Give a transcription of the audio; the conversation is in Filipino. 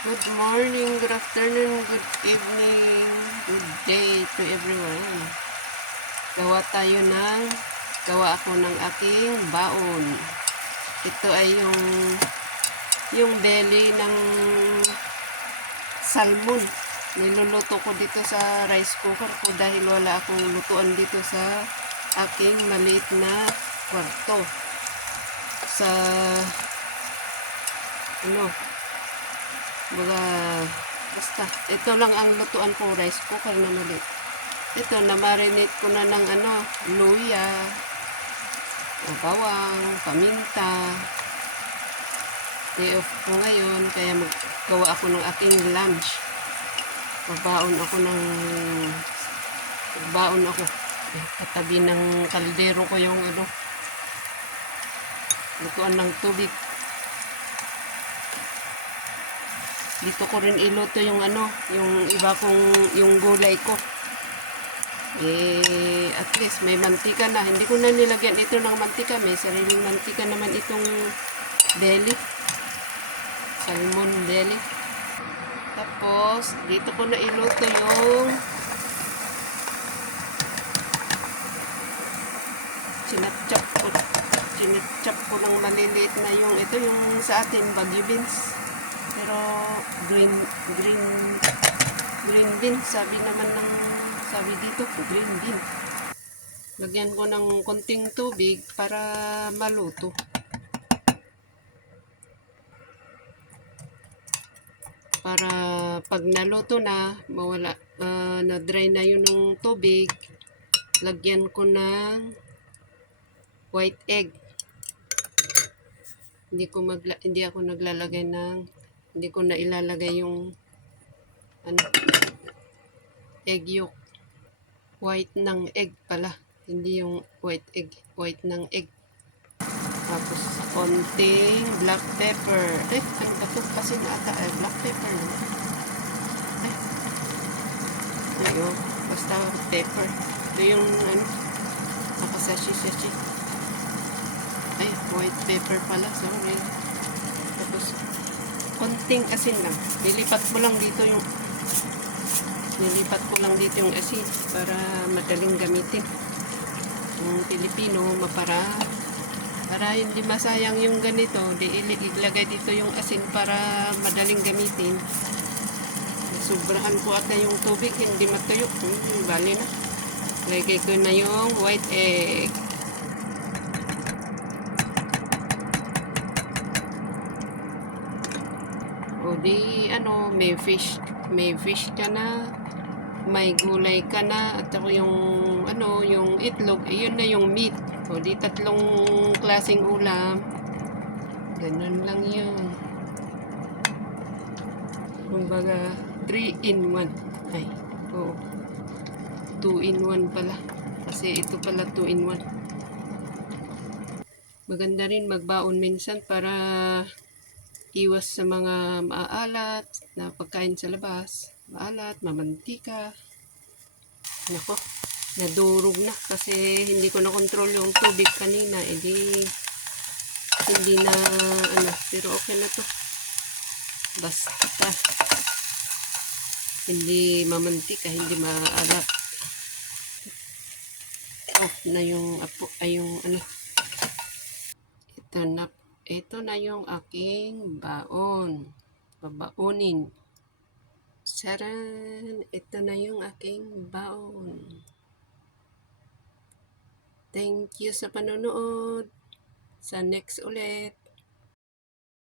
Good morning, good afternoon, good evening, good day to everyone. Gawa ako ng aking baon. Ito ay yung belly ng salmon. Niluluto ko dito sa rice cooker ko dahil wala akong lutuan dito sa aking maliit na kwarto. Sa basta ito lang ang lutuan ko, rice cooker na maliit. Ito, na-marinate ko na ng luya, bawang, paminta. Day off ko ngayon, kaya maggawa ako ng aking lunch. Magbaon ako. Katabi ng kaldero ko yung lutuan ng tubig. Dito ko rin iluto yung iba kong yung gulay ko. At least may mantika na. Hindi ko na nilagyan ito ng mantika. May sariling mantika naman itong deli. Salmon deli. Tapos, dito ko na iluto yung chinap-chap ko ng maliliit na yung sa atin, bagyo beans. Pero green bean, sabi dito, green bean. Lagyan ko ng konting tubig para maluto. Para pag naluto na, na dry na yun ng tubig, lagyan ko ng white egg. Hindi ako naglalagay hindi ko na ilalagay yung egg yolk. White ng egg pala, hindi yung white egg, white ng egg. Tapos konting black pepper. Ang bato kasi ata black pepper. Ayun, basta pepper. Ito yung nakasashi-sashi. White pepper pala, sorry. Tapos konting asin lang. Nilipat ko lang dito yung asin para madaling gamitin. Yung Pilipino, para hindi masayang yung ganito, ilagay dito yung asin para madaling gamitin. Sobrahan ko ata yung tubig, hindi matuyo. Bali na. Lagay ko na yung white egg. O di may fish ka na, may gulay ka na, at ako yung itlog, yun na yung meat. O di tatlong klaseng ulam. Ganun lang yun. Kumbaga 3 in 1. 2 in 1 pala. Kasi ito pala 2 in 1. Maganda rin magbaon minsan para iwas sa mga maaalat na pagkain sa labas. Maalat, mamantika. Nako, nadurog na kasi hindi ko na control yung tubig kanina. Hindi na pero okay na to. Basta hindi mamantika, hindi maalat. Off na yung ito na yung aking baon. Babaunin. Charan! Ito na yung aking baon. Thank you sa panonood. Sa next ulit.